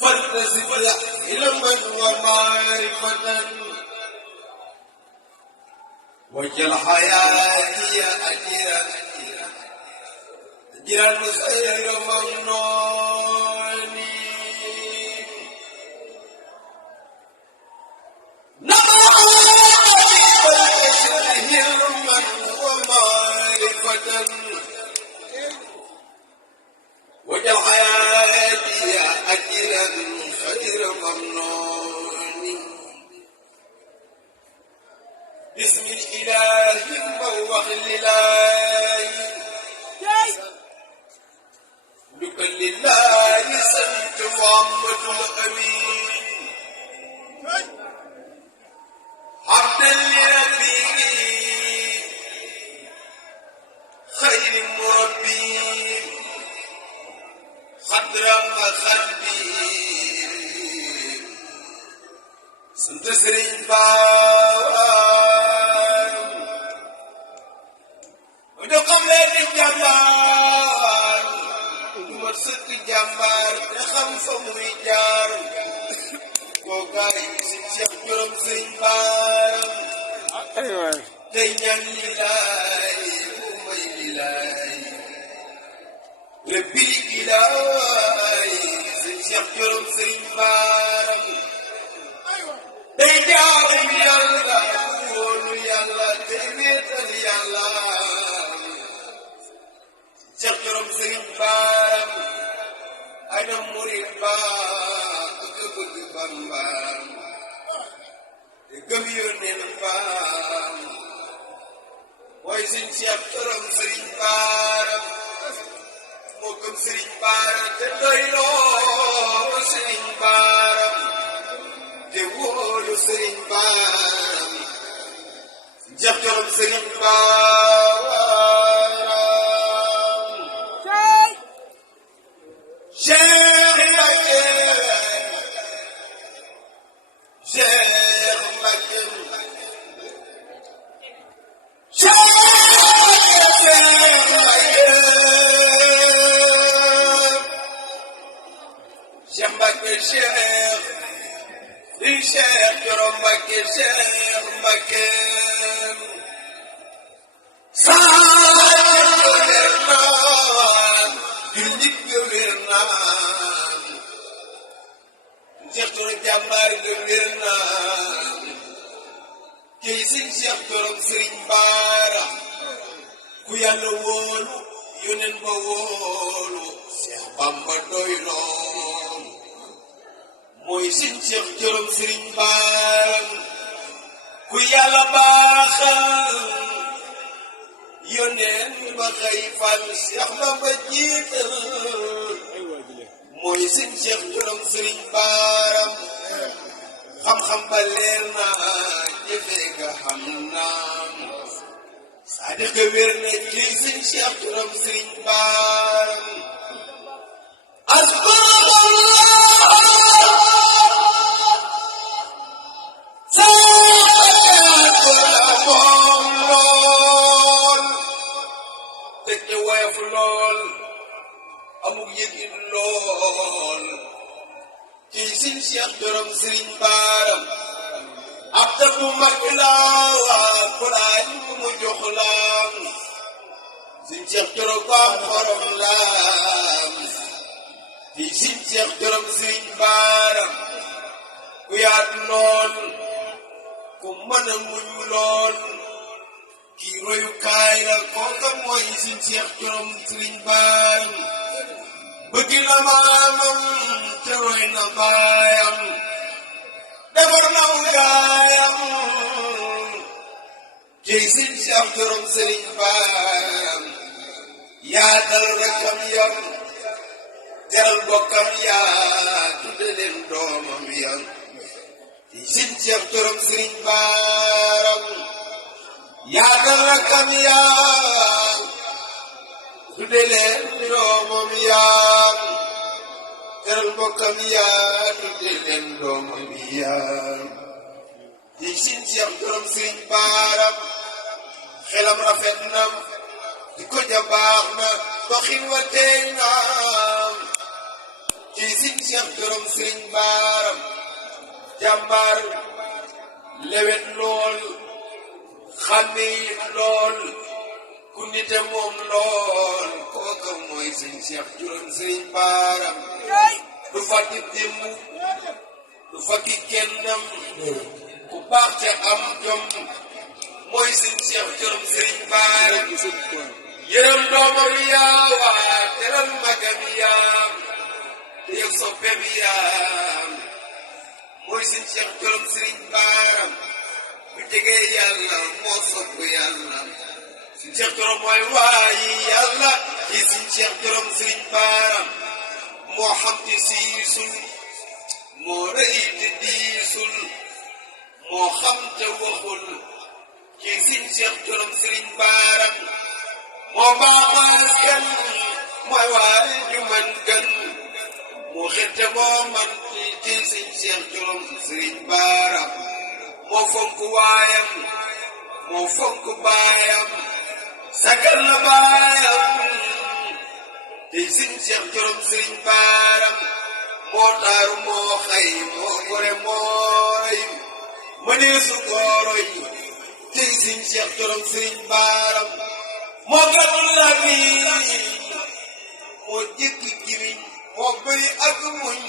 فلتزد علما ومعرفة واجعل حياتي أجرا مسير ممنوني علما ومعرفة واجعل حياتي أجرا خير ممنون بسم الإله الموح لله لكل الله سمت محمد الأمين حمدا لنبيه خير مربي خضرا وخلبي سنتسرين باوام ودو قبل الجمال مرسك جمال نخم فموي جار كوكاي سنشيخ جرم سرين باوام تينيان للاي ومي للاي ربي إلهي سنشيخ جرم سرين باوام day jaamu yàlla wóolu yàlla te wéetal yàlla Cheikh Jorom Sëriñ Baam ana murid ba ak bëgg Bamba te gëm yónneen baam mooy sëñ Cheikh Jorom Sëriñ Baam moo gëm Sëriñ Baam te doyloo Sëriñ Baam te wóolu Sëriñ Baam Cheikh Jorom Sëriñ Baam Cheikh Mbacké Cheikh Mbacké Cheikh Mbacké Cheikh di Cheikh Jorom Mbacké Cheikh Mbacké Cheikh Jorom jàmbaar nga wér naa kii si Cheikh Jorom Sëriñ Baara ku yàlla wóolu yónneen ba wóolu Cheikh Bamba doy lool mooy si Cheikh Jorom Sëriñ Baara ku yàlla baaxal yónneen ba xëy fal Cheikh Bamba jiital mooy sëñ Cheikh Jorom Sëriñ Baaram xam-xam ba leer naa jëfe nga xam naa saa dëgg wér na kii sëñ Cheikh Jorom Sëriñ Baaram amul yëgin lool kii sin Cheikh Jorom Sëriñ Baaram ab ta bu mag laa ku laaj mu jox laam sin Cheikh Jorom baam xorom laam kii sin Cheikh Jorom Sëriñ Baaram ku yaatu lool ku mën a muñ lool kii royukaay la kooka mooy sin Cheikh Jorom Sëriñ Baaram bëgg na maamam te roy na baayam defar na gaayam kii sin Cheikh Jorom Sëriñ Baaram yaatal rakkam yam teral bokkam yaa tudde leen doomam yam kii sin Cheikh Jorom Sëriñ Baaram yaatal rakkam yaa tudde leen doomam yaa teral bokkam yaa tudde leen doomam yaa di sin Cheikh Jorom Sëriñ Baaram xelam rafet na di ko ja baax na doxin wa teey na di sin Cheikh Jorom Sëriñ Baaram jàmbaar lewet lool xàmme lool ku nite moom lool kooka mooy sëñ Cheikh Thioro Sëriñ Baaram du fàtte démb du fakki kennam ku baax te am jom mooy sëñ Cheikh Thioro Sëriñ Baaram yërëm doomam yaa teral magam yaa te yëg soppeem yaa mooy sëñ Cheikh Thioro Sëriñ Baaram bu jegee yàlla moo sopp yàlla sëñ Cheikh Thioro mooy waayi yàlla ci sëñ Cheikh Thioro Sëriñ Baaram moo xam te siisul moo rëy te diisul moo xam te waxul ci sëñ Cheikh Thioro Sëriñ Baaram moo baaxal gan mooy waay ñu man gan moo xette moo man ci sëñ Cheikh Thioro Sëriñ Baaram moo fonk waayam moo fonk baayam sagal la baayam ci sëñ Cheikh Thioro Sëriñ Baaram moo taaru moo xay moo gore mooy mënee su kooroy ci sëñ Cheikh Thioro Sëriñ Baaram moo gàddu la bi moo jëkki giriñ moo bëri ak muñ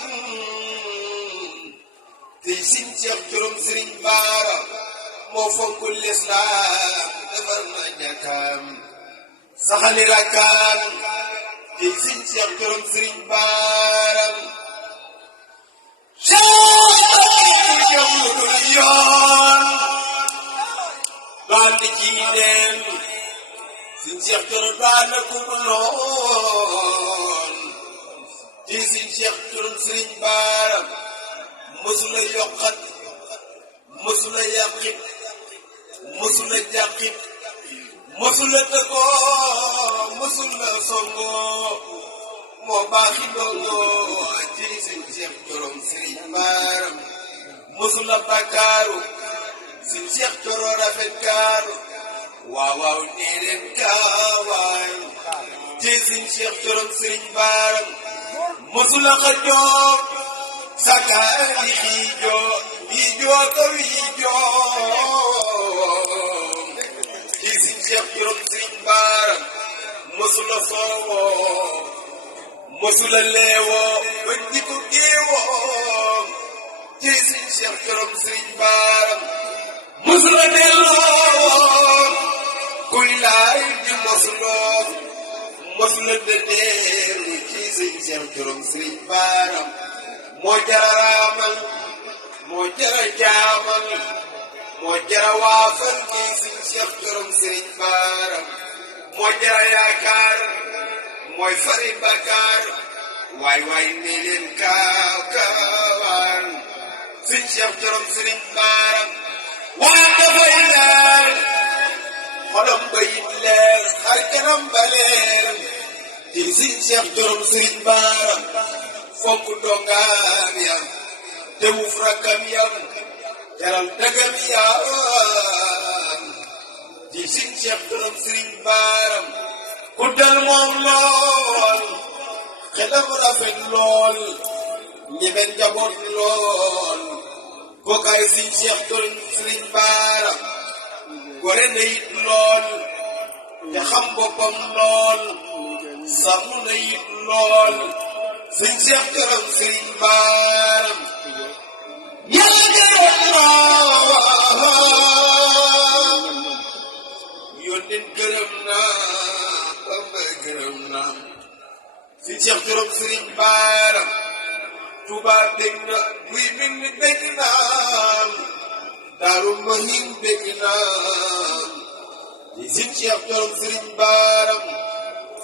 tey sëñ Cheikh Thioro Sëriñ Baaram moo fonk lislaam defar na jàkkaam saxali rakkaam tey sëñ Cheikh Thioro Sëriñ Baaram jamudul yoon daan di ci dem sëñ Cheikh Thioro daan na ko bu noon ci sëñ Cheikh Thioro Sëriñ Baaram mësula yokkat mësula yàqit mësula jàqit mësula tëggoo mësula songoo moo baaxi dongoo ci sëñ Cheikh Thioro Sëriñ Baaram mësula bakkaaru sëñ Cheikh Thioro rafet kaaru waaw nee leen kaawaay ci sëñ Cheikh Thioro Sëriñ Baaram mësula xajoo sakaari xiijoo ka wiijoo ci sëñ Cheikh Thioro Sëriñ Baaram mësula soowoo mësula leewoo ba di ko géewoo ci sëñ Cheikh Thioro Sëriñ Baaram mësula delloo kuy laay di mësuloo mësula dëndeeru ci sëñ Cheikh Thioro Sëriñ Baaram moo jara raamal moo jara jaamal moo jara waafal ci sëñ Cheikh Thioro Sëriñ Baaram moo jara yaakaar mooy fari bakkaar waay ne leen kaawaan sëñ Cheikh Thioro Sëriñ Baaram waa dafay leer xolam ba yit leer xar kanam ba leer ci sëñ Cheikh Thioro Sëriñ Baaram fonk dongaam yam te wuf rakkam yam jaral dagam yam ci sëñ Cheikh Thioro Sëriñ Baaram ku dal moom lool xelam rafet lool ñeme njaboot lool kookaay sëñ Cheikh Thioro Sëriñ Baaram gore na it lool te xam boppam lool sàmm na it lool sëñ Cheikh Thioro Sëriñ Baaram yàlla gërëm naa yónneen gërëm naa Bamba gërëm naa sëñ Cheikh Thioro Sëriñ Baaram Tuubaa bég na muy mbind bég naa Daaru Muhim bég naa sëñ Cheikh Thioro Sëriñ Baaram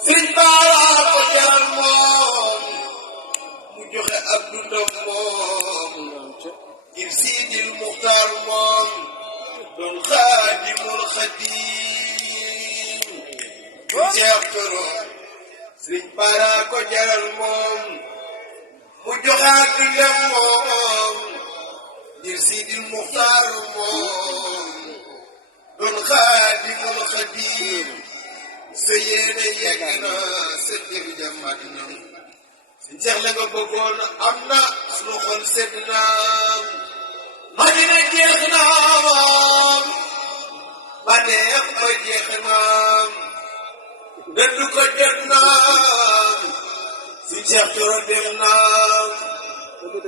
Sëriñ Baaram ko jaral moom mu joxe ab dundam moom ngir Siidil Muxtaar moom doon Xaadimul Xadiim sëñ Cheikh Thioro Sëriñ Baaram ko jaral moom mu joxe ab dundam moom ngir Siidil Muxtaar moom doon Xaadimul Xadiim sa yéene yegg na sa jëf ja mat na sëñ Cheikh la nga bëggoon am na sunu xol sedd na Madina jeex na ba neex ba jeex na dëddu ko jot na si Cheikh Thioro dem na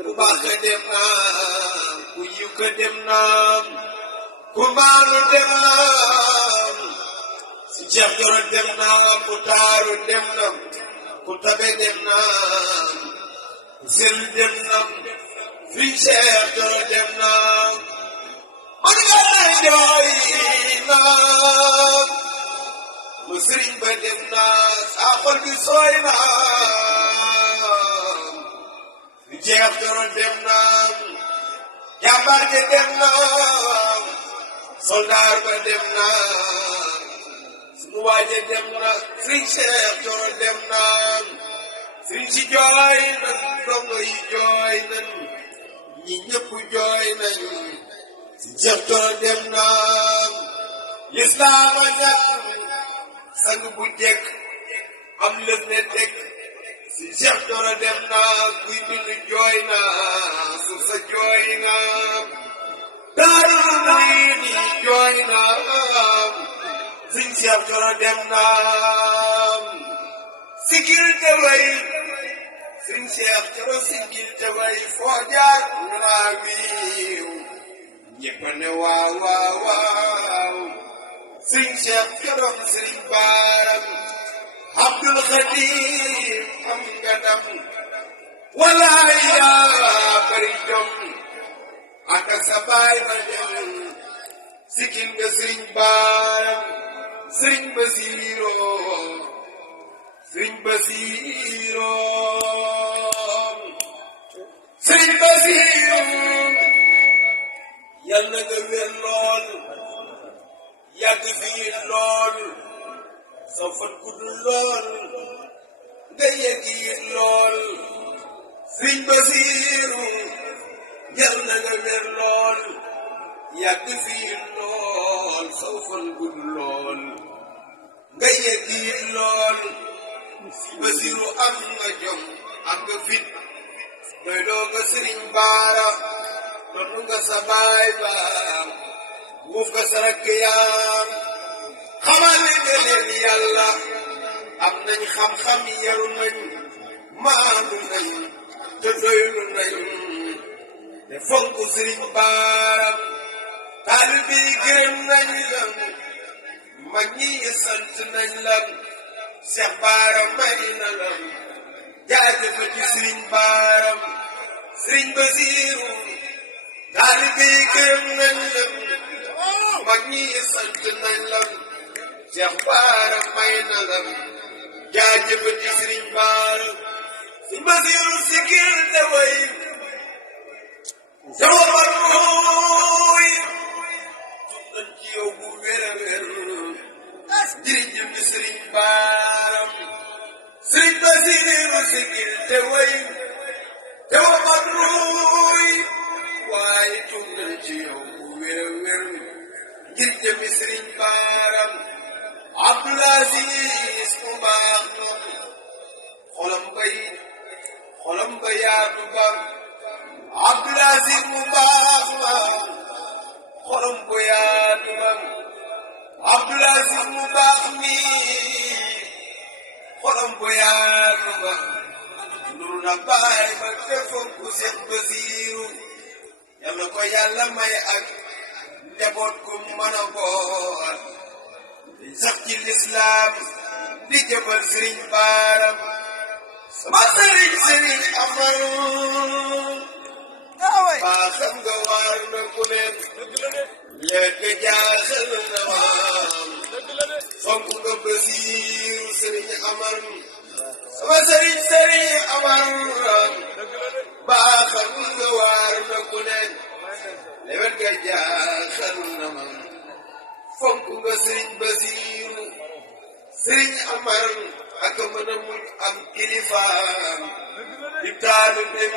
ku baax ka dem na ku yiw ka dem na ku maanu dem na si Cheikh Thioro dem na ku taaru dem na ku tabe dem na ku sell dem na si Cheikh Thioro dem na man nga lay jooy na mu sëriñ ba dem na saa xol bi sooy na si Cheikh Thioro dem na jàmbaar ja dem na soldaar ba dem na sunu waaja dem na sëriñ Cheikh Thioro dem na sëriñ si jooy nan dongo yi jooy nan ñi ñëpp jooy nañu si Cheikh Thioro dem na lislaam a ñàkk sang bu jekk am lëf ne teg si Cheikh Thioro dem na kuy bind jooy na suuf sa jooy na daaru ni jooy na si Cheikh Thioro dem na sigil te way si Cheikh Thioro sigil te way foo jaar naa wiiw ñëpp ne waaw waaw waaw Sëriñ Cheikh Thioro Sëriñ Baaram Abdul Xadim am nga ndam walaay yaa bari jom ak sa baay ba dem sikil nga Sëriñ Baaram Sëriñ Basiiro Sëriñ Basiiro Sëriñ Basiiro yàlla nga wér lool yàgg fii lool sa fan gudd lool nga yegg yi lool Sëriñ Basiiru yàlla nga wér lool yàgg fii lool sa fan gudd lool nga yegg yi lool Basiiru am nga jom am nga fit doy doo nga Sëriñ Baara doonu nga sa baay ba wuuf nga sa rakk yaam xamal nga leen yàlla am nañ xam-xam yaru nañ maandu nañ te doylu nañ te fonk Sëriñ Baara taalibe yi gërëm nañ la mag ñi sant nañ la Cheikh Baara may na la jaajëfati Sëriñ Baara Sëriñ Basiiru taalibe yi gërëm nañ la mag ñi sant nañ la Cheikh Baara may na la jaajëfati Sëriñ Baara Sëriñ Basiiru sikil te way sama barooy tub nañ ci yow bu wér a wér jërëjëf Sëriñ Baara Sëriñ Basiiru sikil te way sama barooy waaye tub nañ ci yow bu wér a wér jërëjëf Sëriñ Baara Abdul Aziz mu baax noonu xolam ba yaatu ba Abdul Aziz mu baax ma xolam ba yaatu ba Abdul Aziz mu baax mi xolam ba yaatu ba nuru na baay ba defoon ko Seex Basiiru yàlla ko yàlla may ak njaboot ku mën a boot di sax ci lislaam di jëbal Sëriñ Baara sama sëriñ Amar baa xam nga waar na ku leen lekk jaaxal na waam fonk nga Basiiru Sëriñ Amar sama sëriñ Amar baa xam nga waar na ku leen lewet nga jaaxal na ma fonk nga Sëriñ Basiiru Sëriñ Amar ak mën a muñ am kilifaam di taalibeem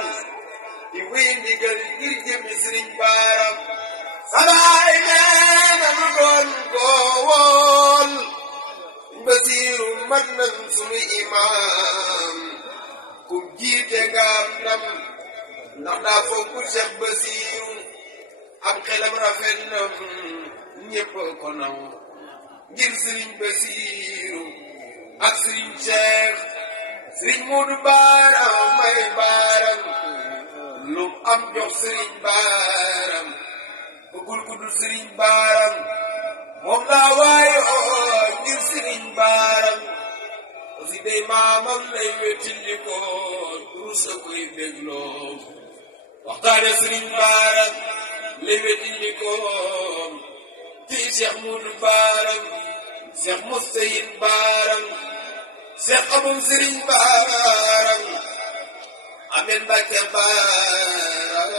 di wéy ndigal ngir jëmi Sëriñ Baara sabaay nee na lu doon goowoon Basiiru mag nañ sunu imaam ku jiite nga am ndam ndax daa fonk Cheikh Basiru am xelam rafet na ñépp ko naw ngir Sëriñ Basiru ak Sëriñ Cheikh Sëriñ Moodu Baaram may baaram lu am jox Sëriñ Baaram bëggul ku dul Sëriñ Baaram moom laa waayoo ngir Sëriñ Baaram aussi day maamam lay wettili ko durus a koy bégloo waxtaane Sëriñ Baaram lay wettili ko fii Cheikh Moodu Baaram Cheikh Mustayin Baaram Cheikh Abou Sëriñ Baaram Amen Mbàkke Baaram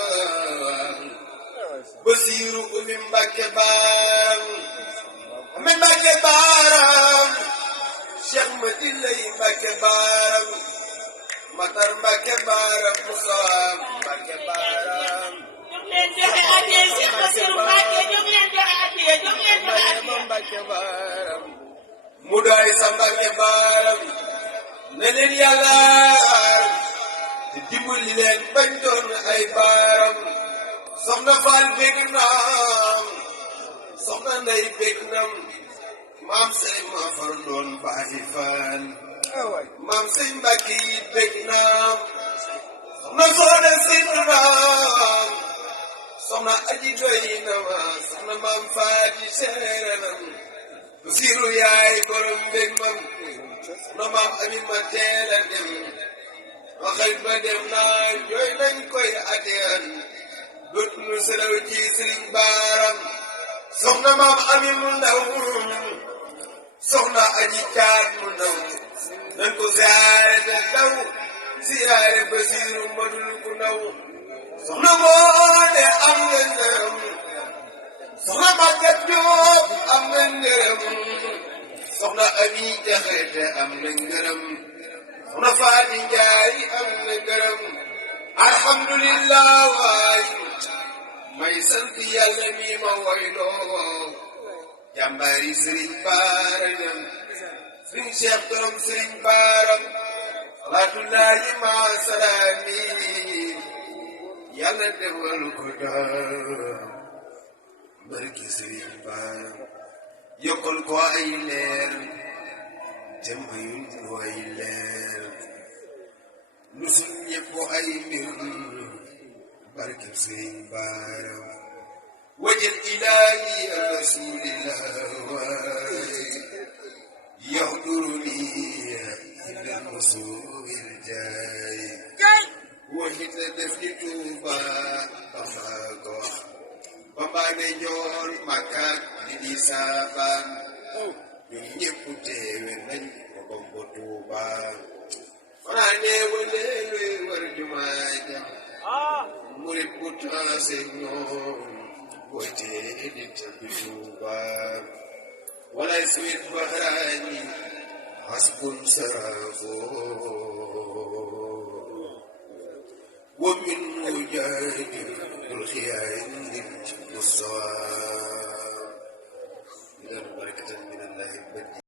Basiiru Umi Mbàkke Baaram Amen Mbàkke Baaram Cheikh Madilay Mbàkke Baaram Matar Mbàkke Baaram Musa Mbàkke Baaram joxe addiya Cheikh Basiiru Mbàkke jóg leen joxe addiya jóg leen joxe addiya Mbàkke Baaram Mudaay sa Mbàkke Baaram ne leen Yàlla te dimbali leen bañ doon ay baaram soxna Faal bég naam soxna Ndey bég nam maam say ma far doon baaxi Faal maam say Mbàkke yi bég naam soxna Soode sëy naam soxna aji doy na ma soxna maam Faati seere nam Basiiru yaay borom bég mam soxna maam ami ma teela dem waxal ba dem naa jooy nañ koy atean dut nu selaw ci Sëriñ Baaram soxna maam ami mu ndaw soxna aji caat mu ndaw nañ ko siyaare te daw siyaare Basiiru madul ku ndaw soxna Ngoone am nga ngërëm soxna Magat Jóob am nga ngërëm soxna ami jaxate am na ngërëm soxna Faati Njaay am na ngërëm alhamdulillah waay may sant Yàlla mi ma woyloo jàmbaari Sëriñ Baaram Sëriñ Cheikh Borom Sëriñ Baaram salaatullaahi ma salaami Yàlla defal ko daal barke Sëriñ Baaram yokkal ko ay leer te mayul ko ay leer lu suñ ñëpp ay mbir barke Sëriñ Baaram wajal ilaahi rasulillah waay yahduruni inda musubil jaay waxita def ni Tuuba Bamba ko wax Bamba ne ñoon Makka di di saabaan ñun ñëpp teewe nañ ko Bamba Tuuba fanaa neewaleelu war jumaa ja murit bu taase ñoom wootee di tabbi Tuuba walay suwit bahraani hasbun sarafo wa min mujaahidin الخيار للمستوى